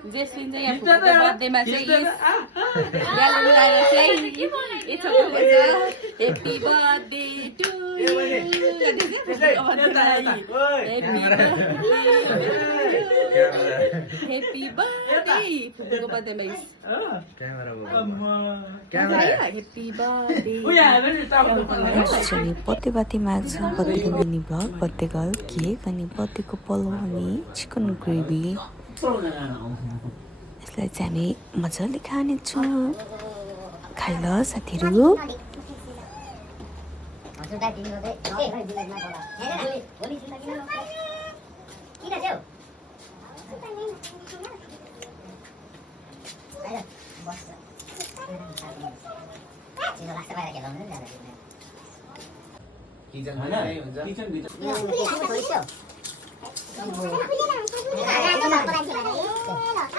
jasmine चाहिँ यहाँ फुपूको बर्थडेमा चाहिँ ब्यालेन्स लगाएर चाहिँ यस्तो गर्छ happy birthday to you happy birthday फुपूको बर्थडेमा हेप्पी बर्थडे बर्थडे पार्टी माग्छ बर्थडेको mini vlog birthday girl cake अनि बर्थडेको पलाउ अनि चिकन ग्रेभी यसलाई चाहिँ हामी मजाले खानेछौँ खाइ ल साथीहरू किचन